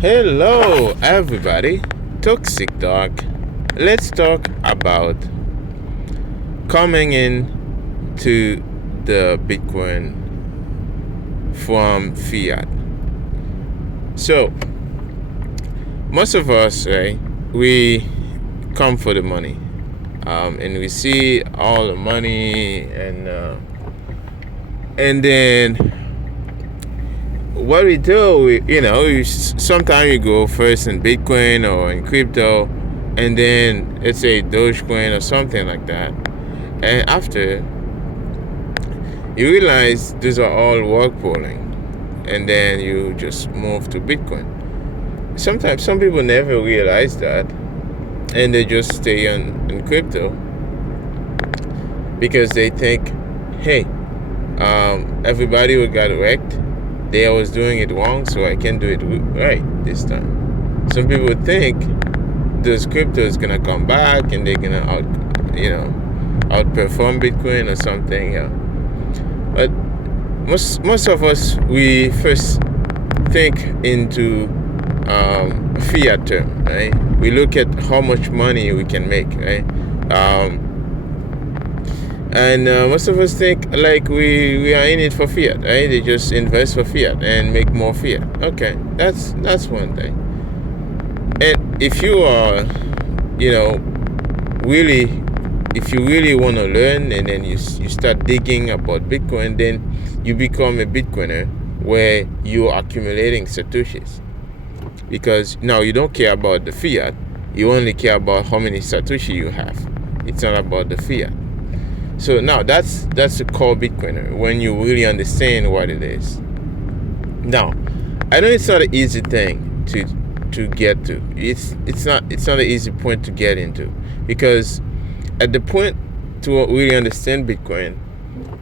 Hello, everybody. Toxictalk. Let's talk about coming in to the Bitcoin from fiat. So, most of us, right, we come for the money, and we see all the money, and then what we do, sometimes we go first in Bitcoin or in crypto, and then let's say Dogecoin or something like that. And after, you realize these are all work pooling, and then you just move to Bitcoin. Sometimes some people never realize that, and they just stay in crypto because they think, hey, everybody who got wrecked, they was doing it wrong, so I can do it right this time. Some people think this crypto is gonna come back and they're gonna outperform Bitcoin or something. Yeah. But most of us, we first think into fiat term, right? We look at how much money we can make, right? And most of us think like we are in it for fiat, right? They just invest for fiat and make more fiat. Okay, that's one thing. And if you are, really, if you really want to learn, and then you start digging about Bitcoin, then you become a Bitcoiner where you're accumulating satoshis. Because now you don't care about the fiat, you only care about how many satoshi you have. It's not about the fiat. So now that's the core Bitcoiner, when you really understand what it is. Now, I know it's not an easy thing to get to. It's not an easy point to get into, because at the point to really understand Bitcoin,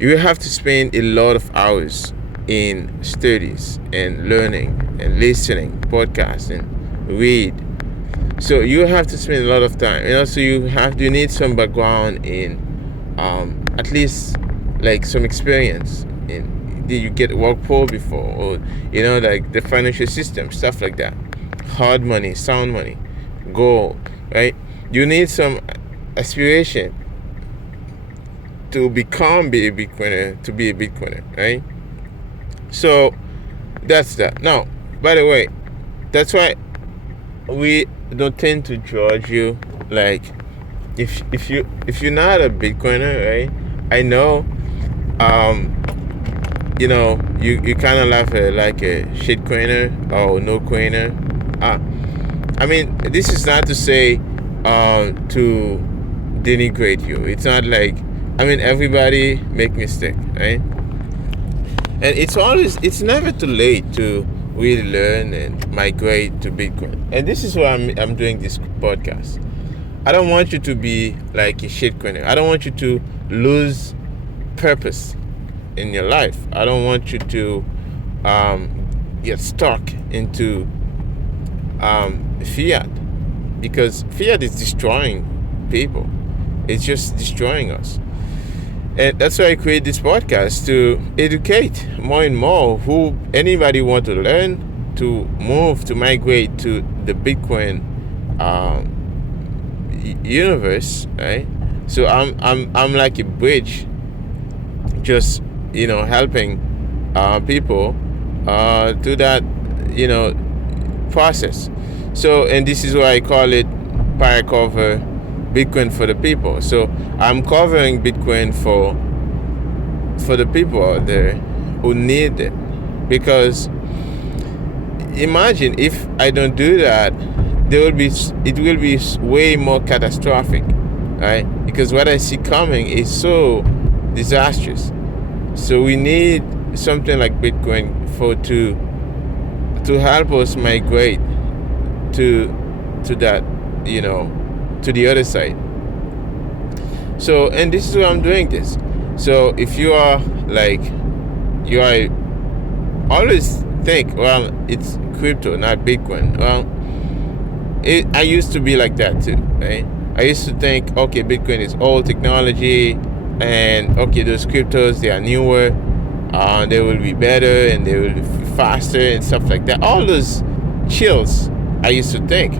you have to spend a lot of hours in studies and learning and listening, podcasting, read. So you have to spend a lot of time, and also you need some background in at least like some experience in, did you get work poor before, or like the financial system, stuff like that. Hard money, sound money, gold, right? You need some aspiration to become a Bitcoiner, to be a Bitcoiner, right? So that's that. Now, by the way, that's why we don't tend to judge you. Like, if you're not a Bitcoiner, right? I know, you kind of like a shitcoiner or no coiner. I mean, this is not to say to denigrate you. It's not like, everybody make mistake, right? And it's never too late to really learn and migrate to Bitcoin. And this is why I'm doing this podcast. I don't want you to be like a shitcoiner. I don't want you to lose purpose in your life. I don't want you to get stuck into fiat, because fiat is destroying people. It's just destroying us. And that's why I create this podcast, to educate more and more anybody want to learn, to move, to migrate to the Bitcoin universe, right? So I'm like a bridge, just helping people to that process. So, and this is why I call it Paracover Bitcoin for the people. So I'm covering Bitcoin for the people out there who need it. Because imagine if I don't do that, it will be way more catastrophic, right? Because what I see coming is so disastrous. So we need something like Bitcoin to help us migrate to that, to the other side. So, and this is why I'm doing this. So if you are like, always think, well, it's crypto, not Bitcoin. Well, I used to be like that too, right? I used to think, okay, Bitcoin is old technology, and okay, those cryptos, they are newer, they will be better and they will be faster and stuff like that. All those chills I used to think.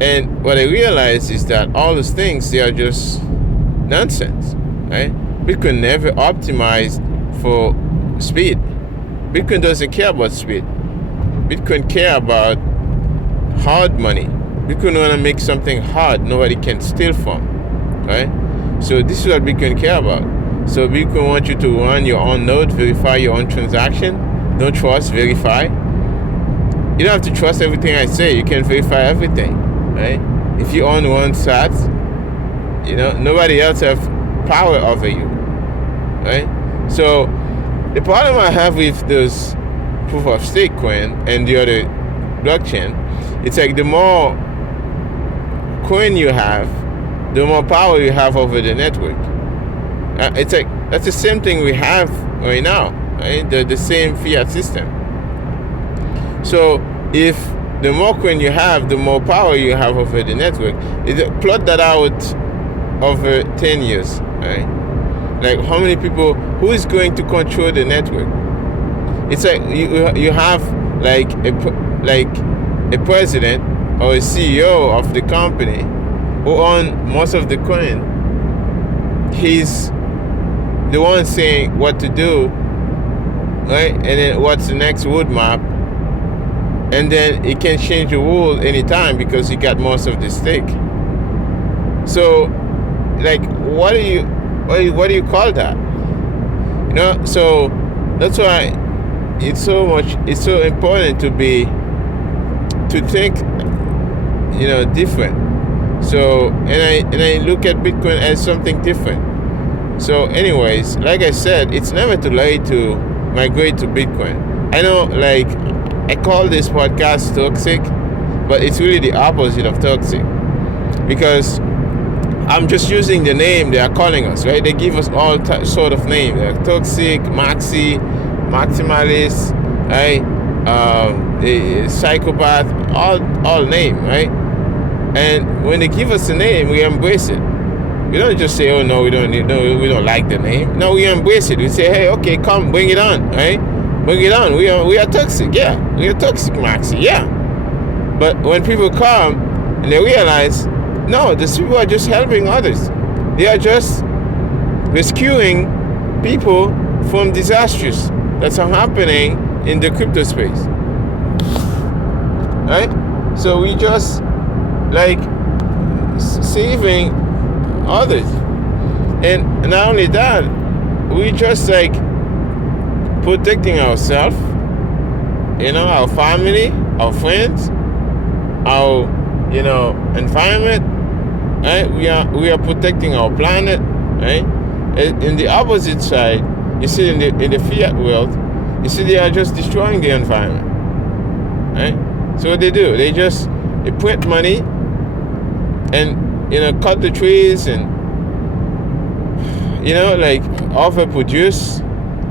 And what I realized is that all those things, they are just nonsense, right? Bitcoin never optimized for speed. Bitcoin doesn't care about speed. Bitcoin care about hard money. Bitcoin want to make something hard nobody can steal from, right? So this is what Bitcoin care about. So Bitcoin wants you to run your own node, verify your own transaction. Don't trust, verify. You don't have to trust everything I say. You can verify everything, right? If you own one sat, nobody else have power over you, right? So the problem I have with those proof of stake coin and the other blockchain, it's like the more coin you have, the more power you have over the network. It's like that's the same thing we have right now, right? The same fiat system. So if the more coin you have, the more power you have over the network. Plot that out over 10 years, right? Like how many people, who is going to control the network? It's like you have like a president or a CEO of the company who own most of the coin. He's the one saying what to do, right? And then what's the next roadmap? And then he can change the rule anytime because he got most of the stake. So, like, what do you call that? So that's why it's so important to think, different. So, and I look at Bitcoin as something different. So, anyways, like I said, it's never too late to migrate to Bitcoin. I know, like, I call this podcast toxic, but it's really the opposite of toxic, because I'm just using the name they are calling us, right? They give us all sort of names, like toxic, maxi, maximalist, right? The psychopath, all name, right? And when they give us a name, we embrace it. We don't just say, oh no, we don't like the name. No, we embrace it. We say, hey, okay, come, bring it on, right? Bring it on. We are toxic, yeah. We are toxic, maxi, yeah. But when people come and they realize, no, these people are just helping others. They are just rescuing people from disasters that are happening in the crypto space, right? So we just like saving others, and not only that, we just like protecting ourselves, our family, our friends, our environment, right? We are protecting our planet, right? In the opposite side, you see in the fiat world, you see they are just destroying the environment, right? So what they do, they print money and cut the trees and like overproduce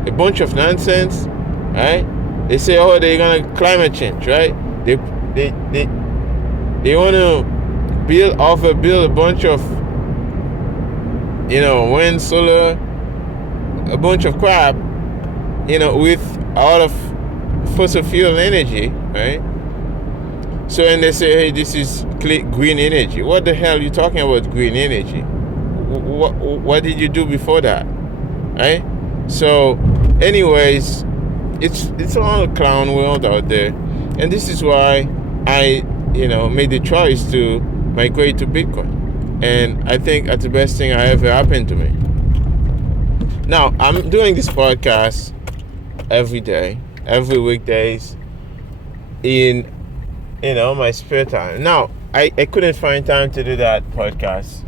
a bunch of nonsense, right? They say, oh, they're gonna climate change, right? They want to build a bunch of wind, solar, a bunch of crap, with a lot of fossil fuel energy, right? So, and they say, hey, this is green energy. What the hell are you talking about green energy? What did you do before that, right? So, anyways, it's all a clown world out there, and this is why I made the choice to migrate to Bitcoin, and I think that's the best thing that ever happened to me. Now I'm doing this podcast every day, every weekdays, in my spare time. Now I couldn't find time to do that podcast,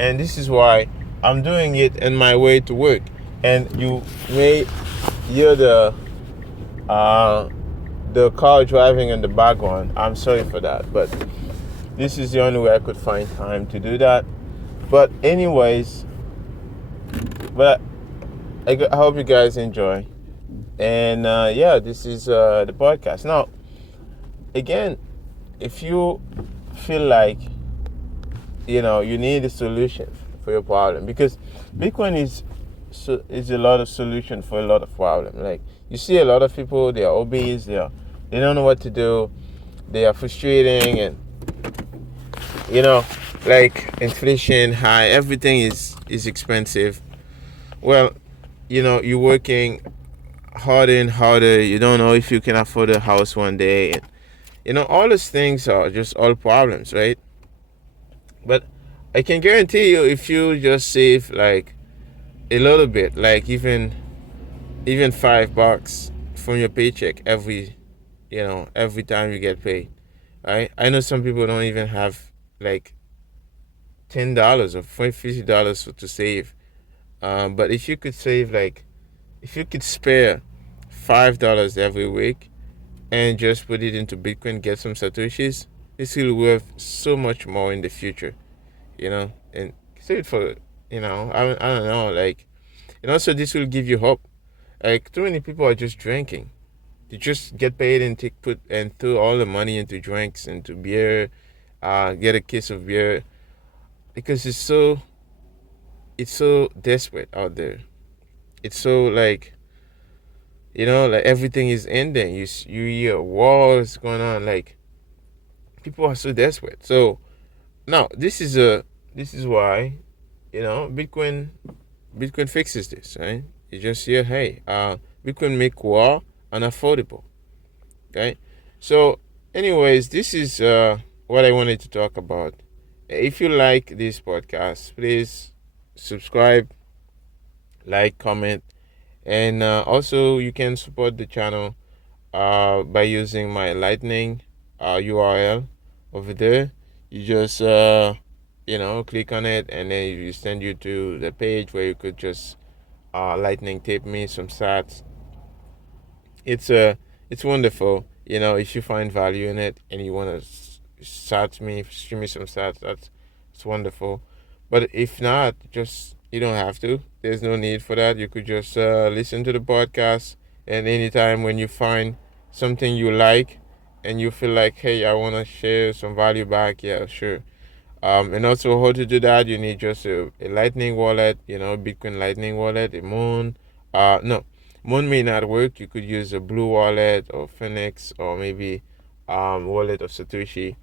and this is why I'm doing it in my way to work. And you may hear the car driving in the background. I'm sorry for that, but this is the only way I could find time to do that. But anyways, I hope you guys enjoy. And this is the podcast. Now, again, if you feel like you need a solution for your problem, because Bitcoin is a lot of solution for a lot of problems. Like, you see a lot of people, they are obese, they don't know what to do. they are frustrating, and you know, like inflation high, everything is expensive. Well, you're working harder and harder. You don't know if you can afford a house one day, and all those things are just all problems, right? But I can guarantee you, if you just save like a little bit, like even $5 from your paycheck every time you get paid, right? I know some people don't even have like $10 or $50 to save. But if you could save, like, if you could spare $5 every week and just put it into Bitcoin, get some satoshis, this will worth so much more in the future, and save it for, I don't know, like, and also this will give you hope. Like, too many people are just drinking. They just get paid and put and throw all the money into drinks, into beer, get a case of beer, because it's so desperate out there. It's so like, like everything is ending. You hear wars going on. Like, people are so desperate. So now this is why, Bitcoin fixes this, right? You just hear, hey, Bitcoin make war unaffordable. Okay, so anyways, this is what I wanted to talk about. If you like this podcast, please subscribe, like, comment, and also you can support the channel by using my Lightning URL over there. You just click on it, and then you send you to the page where you could just Lightning tip me some sats. It's wonderful. If you find value in it and you want to stream me some sats, it's wonderful. But if not, just, you don't have to. There's no need for that. You could just listen to the podcast, and anytime when you find something you like and you feel like, hey, I want to share some value back, yeah, sure. And also, how to do that, you need just a Lightning wallet, Bitcoin Lightning wallet, a Moon. No, Moon may not work. You could use a Blue wallet or Phoenix, or maybe wallet of Satoshi.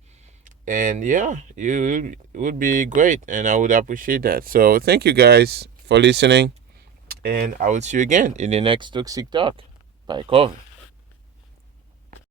And yeah, you would be great, and I would appreciate that. So thank you guys for listening, and I will see you again in the next Toxic Talk. Bye, Cover.